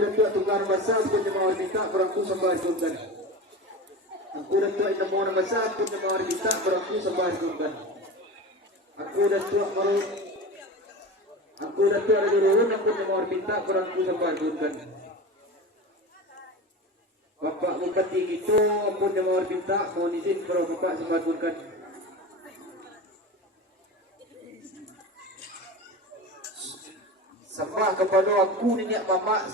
datuk tukar masa punya mawar minta berangku sampai kurban. Aku datuk ina mawar masa punya mawar minta berangku sampai kurban. Aku datuk maru. Aku datuk ada turun aku punya mawar minta berangku sampai kurban. Bapak bupati gitu punya mawar minta mohon izin kalau bapak sampai kurban. Sembah kepada aku niat mama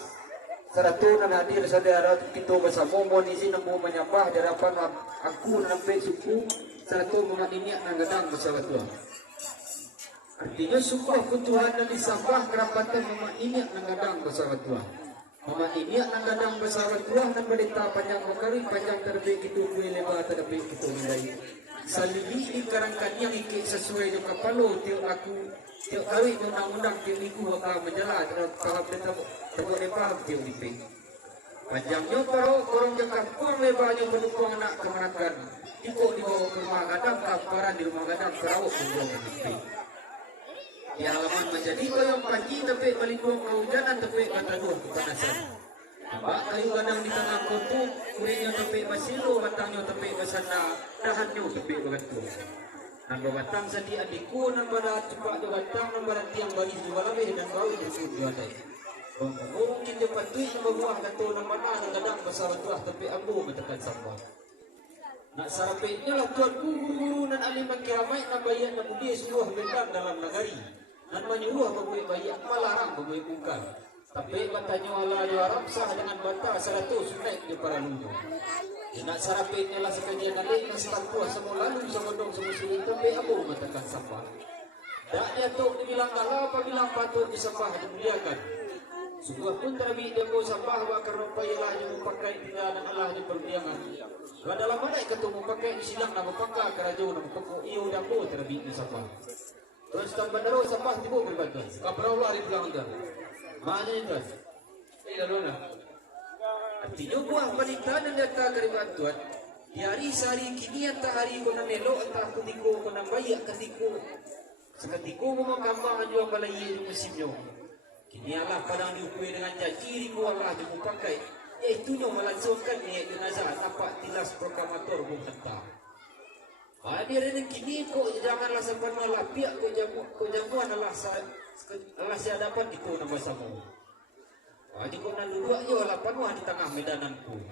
seratu dan hadir saudara kita bersama mohon izin nemu menyembah di hadapan aku dan sampai suku seratu mengat niat dan gadang bersama Tuhan. Artinya semua Tuhan dan disembah kerapatan mama niat dan gadang bersama Tuhan. Mama niat dan gadang bersama Tuhan dan berita panjang makari panjang terbaik itu boleh lebar terbaik itu nilai. Salili dikarangkan yang ikut sesuai dengan kapalo tiap aku tiap kali undang-undang tiap minggu akan menjalan dalam tahap terbuk lebar tiap diping. Panjangnya para korong yang kampung lebarnya penumpang anak kemanakan. Ikut dibawa ke rumah gadang kamparan di rumah gadang Sarawak sebelum diping. Di halaman menjadi koyong pagi tapi melindung kehujanan tapi kata dua kepanasan. Nampak kayu gadang di tengah kotu, kuenya tapi masilo, batangnya tapi basana, dahannya tapi begitu. Nambah batang sadi adikku, nambah cepat do batang, nambah tiang bagi dua lebih dan bau disud dua day. Ngomong kita patui nambah buah kata nambah nang gadang besar tuah tapi ambu mentekan sambal. Nak sarapenya lah tuan guru dan aliman kiramai nambah yang namudi seluruh bentang dalam negari. Dan menyuruh berbuat bayi malarang berbuat bungkal. Tapi katanya Allah di Arab sah dengan bata 100 naik di para lulu. Nak sarapinnya lah sekalian nalik nasib puas semua lalu sama dong semua sini tapi abu mengatakan sampah. Tak dia tu dibilang Allah apabila patut disembah dimuliakan. Sebuah pun terlebih dia mau sembah bakar rupayalah yang memakai tinggalan Allah di perbiangan. Kalau dalam mana ketemu pakai silang nama pakai kerajaan nama pokok iyo dan mau terlebih disembah. Terus tambah terus sembah tiba berbantu. Kapal Allah di belakang. Mana itu? Lalu nak. Artinya buah wanita dan data dari bantuan. Di hari sehari kini entah hari kau nak melok entah ketiko kau nak bayak ketiko. Seketiko memakan makan jual balai di musimnya. Kini Allah padang diukui dengan janji ribu Allah jemu pakai. Itunya melangsungkan niat jenazah nampak tilas proklamator menghantar. Hadirin kini kau janganlah sampai malah pihak kau jamuan Allah saya dapat itu nama samu. Jadi kau nak duduk je lah panuh di tengah medananku.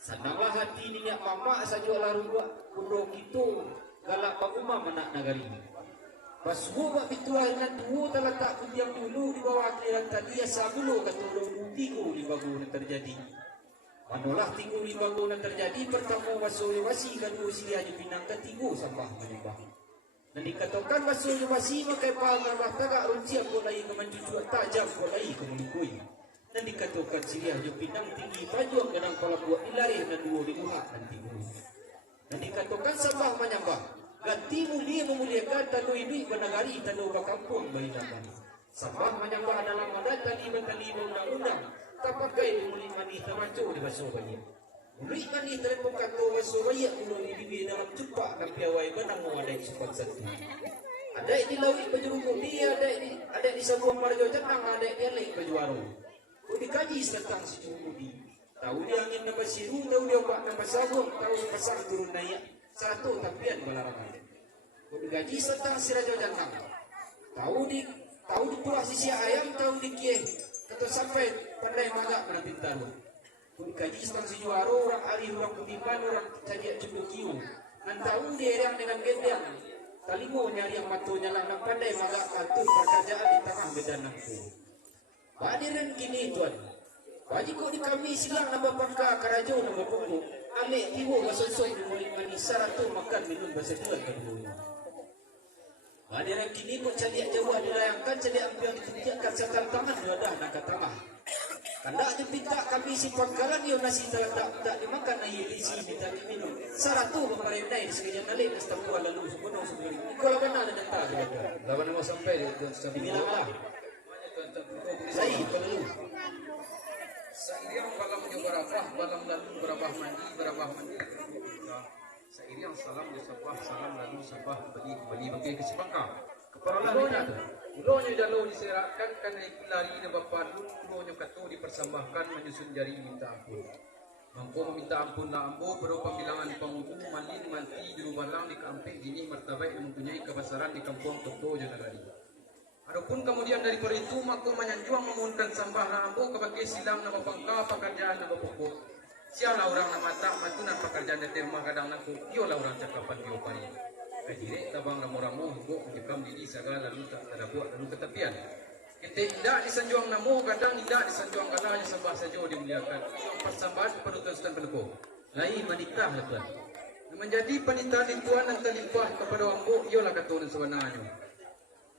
Senanglah hati niat mama saja lah rumah pundok itu galak pak umam anak negari. Pas buat bituah dengan dua terletak kundiang dulu di bawah akhiran tadi asa dulu kata ulung tigu di bangunan terjadi. Manulah tigu di bangunan terjadi pertama wasuli wasi kedua silia di pinang ketiga sambah menyembah. Dan dikatakan wasuli wasi makai pagar bahtaga runcia kolai kemancucuan tajam kolai kemulikui. Dan dikatakan silia di pinang tinggi pajuang gadang kepala buat dilarih dan dua di uhat dan tigu. Dan dikatakan sambah menyembah. Ganti mulia memuliakan tanu ini benagari tanu bakampung bagi nama. Sambah menyembah dalam adat tali betali undang-undang. Tak pakai mulia mani termacu di basuh bayi. Mulia mani terbuka tu basuh bayi ulun dibibi dalam cepat dan piawai benang mengadai sopan satu. Ada di laut berjerumuk dia, ada di Sabuang Marjo Jenang, ada di Alek Berjuaru. Kau dikaji tentang si Cumudi. Tahu dia angin nama siru, tahu dia obat nama sabun, tahu pasang turun naik. Satu tapian balarangan. Kau digaji tentang si Raja Jenang. Tahu di puas sisi ayam, tahu di kieh. Kata sampai pandai magak menanti taruh. Kau dikaji tentang si Juaro, orang ari, orang kutipan, orang cajak cukup kiu. Dan tahu dia yang dengan gendang. Talimu nyari yang matunya lah nak pandai magak atur pekerjaan di tengah bedananku. Hadirin kini tuan. Bagi kau di kami silang nama pangka kerajaan nama pokok. Ambil tiba basosoi di mulut manis saratu makan minum baseduan kedua. Hadirin kini kau caliak jawab dilayangkan caliak ambil ditunjukkan setar tangan dua nak ke tanah. Kandak dipinta kami si pangkalan dia nasi terletak tak dimakan air isi minta diminum. Saratu memerendai di sekejap nalik dan setempuan lalu sepenuh sebelum. Kalau benar dan tak ada. Lawan mau sampai Bila lah. Saya perlu. Seiring balamnya berabah, balam lalu berabah mandi. Seiring salam disabah, salam lalu sabah beli ke sepangka. Kepala kita. Ulonyo jalo diserakkan karena lari na bapadu, ulonyo kato dipersembahkan menyusun jari minta ampun. Mampu meminta ampun na ambo perlu pembilangan pengutu mandin manti di balang di kampung gini martabat yang mempunyai kebesaran di kampung Toko Janagari. Adapun kemudian daripada itu maka menyanjuang memohonkan sambah na ambo kebagai silang na bapangka pekerjaan na bapokok. Sialah orang na mata matunan pekerjaan na terma kadang naku iolah orang cakapan biopari. Kajire tabang ramu-ramu hubuk menjekam diri segala lalu tak ada buat lalu ketepian. Kita tidak disanjuang namo kadang tidak disanjuang kalanya sembah saja dimuliakan. Persambahan perlu teruskan penuh. Lain menitah Tuhan. Menjadi penitah di Tuhan yang terlimpah kepada ambo ialah katunan sebenarnya.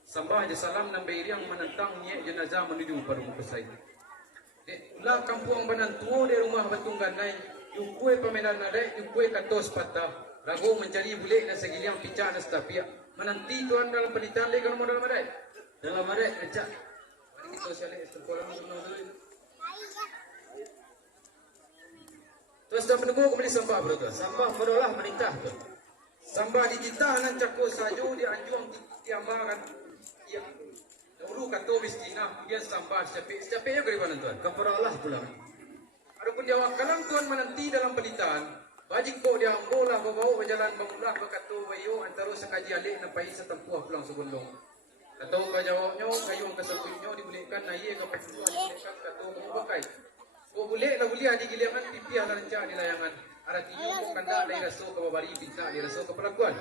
Sambah je salam nang yang menentang niat jenazah menuju pada muka saya. Ulah kampung banantuo di rumah Batunggan naik. Yukue pemenan nadai, yukue katos patah. Ragu mencari bulik dan segiliang picak dan setapiak. Menanti Tuhan dalam penitahan lagi kalau dalam adai. Dalam adai kecak. Mari kita sosialis terkolam semua dulu. Terus dah menunggu kembali sambah bro. Sambah berolah menitah tu. Sambah dijitah nan cakul sajo dia anjuang tiambakan. Ya. Dulu kata bistina kemudian sambah siapa-siapanya ke mana Tuhan? Keperolah pulang. Adapun dia wakalan Tuhan menanti dalam penitahan. Bajik kau dia ambolah bawa berjalan bangulah berkata bayo antara sekaji alik nampai setempuh pulang sebelum. Kata kau jawabnya kayu kesepunya dibolehkan naik ke pasukan dibolehkan kata kamu pakai. Kau boleh lah boleh di giliran pipiah lancak di layangan. Artinya kanda lai raso ke babari pinta lai raso ke pelakuan.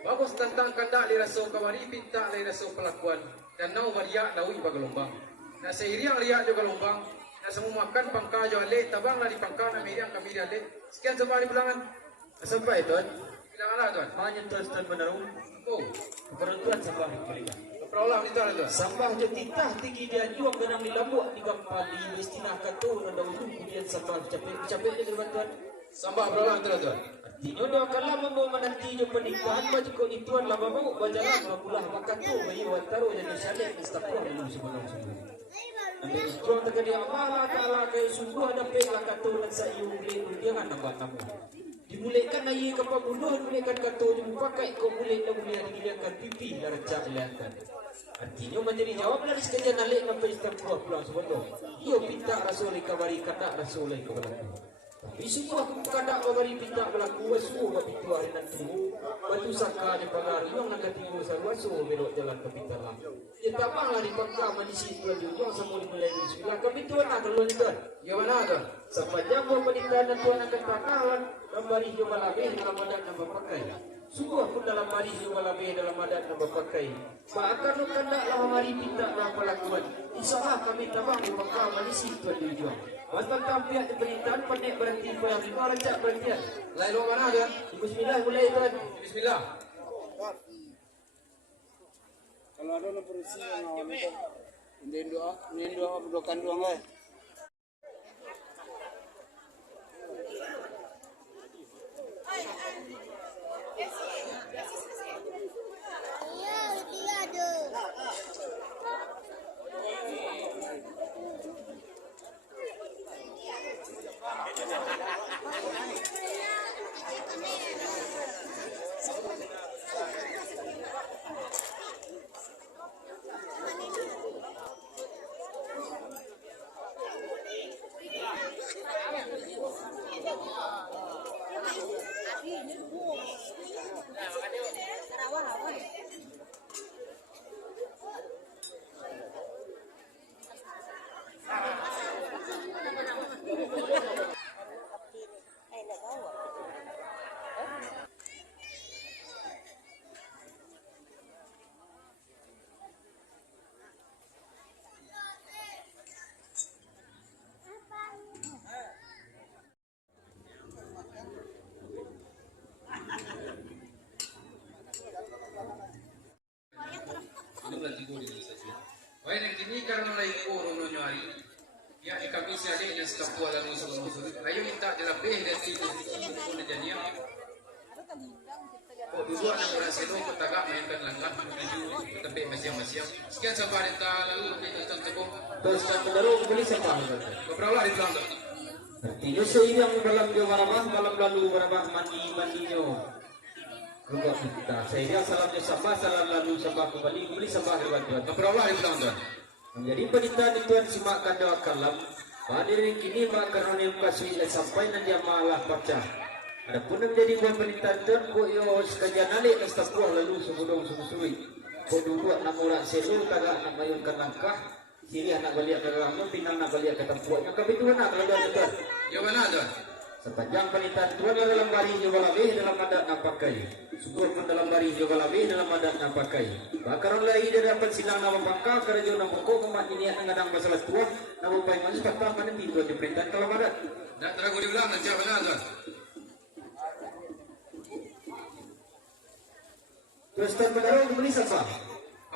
Bagus tentang kanda lai raso ke babari pinta lai raso pelakuan dan nau bariak laui bagalombang. Nak seiriang riak juga lombang. Nak semua makan pangka jo alik tabang lah di pangka na miriang kami di alik. Sekian sampai di pulangan. Sampai Tuhan. Bilangan lah Tuhan. Hanya Tuhan menaruh. Oh, keperluan sambah diberikan. Keperluan kita lah Tuhan. Sambah je titah tinggi dia juang genang di lambuk di kampali istinah katu nanda ulu kemudian sambah capek je dengan Tuhan. Sambah keperluan kita lah Tuhan. Artinya dia akan lama mau menanti je pernikahan baju kau ituan lama mau berjalan berpulah makatu bayi wantaro jadi syalik istafah dalam sebelum. Ambil juang terkena Allah Ta'ala kaya sungguh ada peklah kata dan sa'iyu boleh jangan nampak kamu dimulaikan air kapal buluh dimulaikan kata jemu pakai kau boleh tak boleh digiliakan pipi dan recak ilakan artinya menjadi jawab dari sekejap nalik sampai istafah pulang sebelum ia pinta rasul ikabari kata rasul ikabari tapi semua kadak bagari pinta berlaku wasu bagi tuah dan tuhu batu saka di pagar yang nak tibu sarwasu belok jalan ke pintalah dia tabanglah di pangkal manisi tuan juang semua dimulai dari sebelah ke pintuan nak keluar tuan ya mana tuan sampai jam pernikahan dan tuan akan pakalan kembali jumpa labih dalam adat dan berpakai sungguh pun dalam hari jumpa labih dalam adat dan berpakai bahkan lu kandaklah hari pinta dan pelakuan insyaAllah kami tabang di pangkal manisi tuan juang Waspada pihak pemerintahan pendek berhenti bayar 5 rancak berhentian. Lain luar mana dia? Bismillah mulai tuan. Bismillah. Kalau ada nak perusi yang awak ini doa berdoakan doang lah. Baik, yang kini karena lagi orang nyari, ya di kami siapa yang sedang tua dalam musuh-musuh. Ayo minta dilapih dan pun jadinya. Oh, dulu anak orang selo ketagak mainkan langkah menuju tempat masing-masing. Sekian sampai kita lalu kita tentang Terus tak menaruh kembali sambah. beberapa hari pulang. Artinya seiring dalam dia warabah malam lalu warabah mandinya. Juga kita. Saya dia salamnya sembah, salam lalu sembah kembali sembah hebat Tuhan. Memperoleh di belakang tuan. Menjadi penitaan itu Tuhan simakkan doa kalam. Pada hari kini maka yang kasih sampai nanti malah pecah. Adapun menjadi buat penitaan Tuhan ko yo sekalian nalik nasta buah lalu sebudong sebusui. Ko dulu nak orang selul kagak nak mayunkan langkah. Sini anak balik ke dalam pinang nak balik ke tempuaknya kabituan nak kalau ada Tuhan. Ya mana tuan? Sepanjang penitaan Tuhan dalam bari juga lebih dalam adat nak pakai. Syukur pun dalam bari juga lebih dalam adat nak pakai. Bakaran lagi dia dapat silang nama bangka kerja nama pokok kemat ini yang ngadang masalah tua nama pai manusia patah mana tidur di perintahan kalau adat. Dan teragu di belakang nanti mana tuan? Terus Tuhan mendarung beli sembah.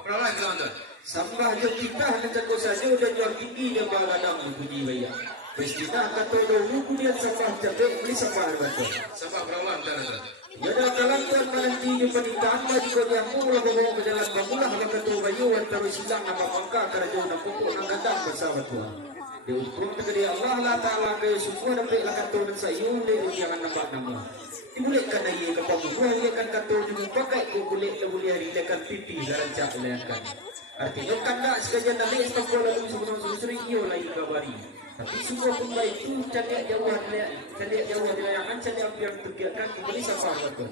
Memperoleh di belakang tuan. Sembah je kita hendak kau saja dan jual tinggi dia bagadang puji bayar. Prestina kata dulu kemudian sembah jadi beli sembah betul. Sembah memperoleh tuan. Ya dah kalang Tuhan menanti di pernikahan bagi kau yang mula bawa ke jalan bangulah kalau ketua bayu terus silang nama bangka kerja nak pokok nak gadang bersama Tuhan. Dia ukur tegadi Allah lah Taala ke semua dapat lakukan Tuhan sayun dia jangan nampak nama. Dibolehkan lagi ke pembunuh dia akan kata juga pakai ku boleh hari lekan pipi dalam cak lekan. Artinya kan tak sekalian nanti sekolah lalu sebelum sering iyo lagi kabari. Tapi semua pun baik itu cari jauh dia yang akan cari apa yang tergiatkan kembali sampah betul.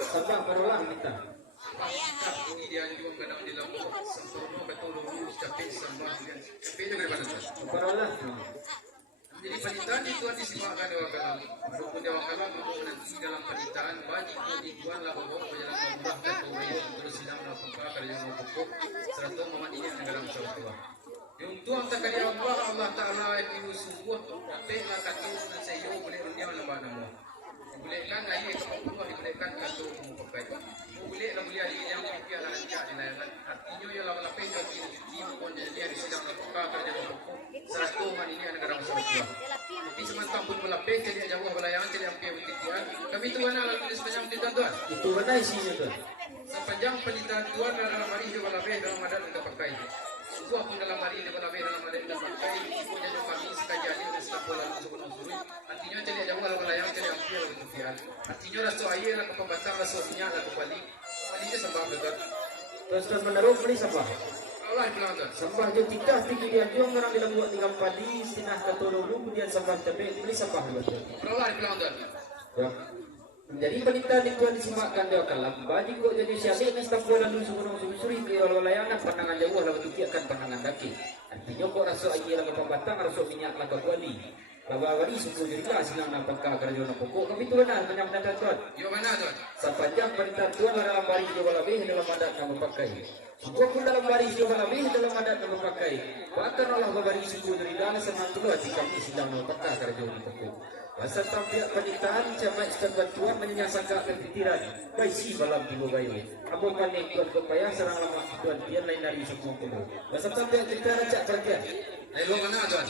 Sampah perolah kita. Ini dia anjung kadang di dalam sempurna betul lurus capek sembah dan capek juga daripada tuan. Perolah. Jadi penitaan itu disimakkan dewa kalam. Adapun dewa kalam mampu menanti dalam penitaan bagi tuan lah bawa berjalan pemurah dan pemurah terus silang melakukan kerja pokok serta memandinya negara masalah tua. Yung tuang takali Allah Ta'ala itu sungguh tapi lah kata dan saya boleh dunia menambah nama. Bolehkan lagi kepemurah dibolehkan kata pakai. Boleh lah boleh hari yang pikiran rancak di layangan. Artinya ya lah lapis jadi tim pun jadi di silang melakukan kerja pokok serta memandinya negara masalah tua. Di sementara pun melapis jadi jauh belayangan jadi hampir tuan. Kami tuan lalu di sepanjang penitaan tuan. Itu mana isinya tuan? Sepanjang penitaan tuan dalam hari juga lapis dalam adat kita pakai. Sebuah pun dalam hari ini lebih dalam adat kita pakai. Ibu jadi kami sekali dan setelah lalu sebelum suri. Artinya jadi jauh belayangan jadi hampir tuan. Artinya rasa air lah kepembatang rasa minyak lah kembali. Kembali ke sembah betul. Terus menerus beli sembah. Allah pelanggan. Sembah je tidak tinggi dia juang orang dalam buat tinggal padi sinah kata dulu kemudian sembah cabai beli sembah betul. Allah pelanggan. Ya. Menjadi penitaan itu disimakkan dia kalam bagi kok jadi sialik nesta bola dulu sebelum suri ke layangan pandangan jauh lalu tukiakan pandangan daki. Artinya kok rasa air lagu pembatang rasa minyak lagu kuali. Lalu suku jadi silang napakah kerja nak pokok kami tuan lah penyamatan tuan. Yo mana tuan? Sepanjang penitaan tuan dalam baris juga lebih dalam adat yang memakai. Suku pun dalam baris juga lebih dalam adat yang memakai. Bahkan Allah berbaris suku dari dalam senang dulu jika kami sedang mempakah kerja nak pokok. Masa tampil penitaan cemai setelah tuan menyangka kepikiran. Baik si malam tiba bayu. Abu panik tuan kepayah serang lama tuan dia lain dari suku kuno. Masa tampil kita rancak kerja. Lalu mana tuan?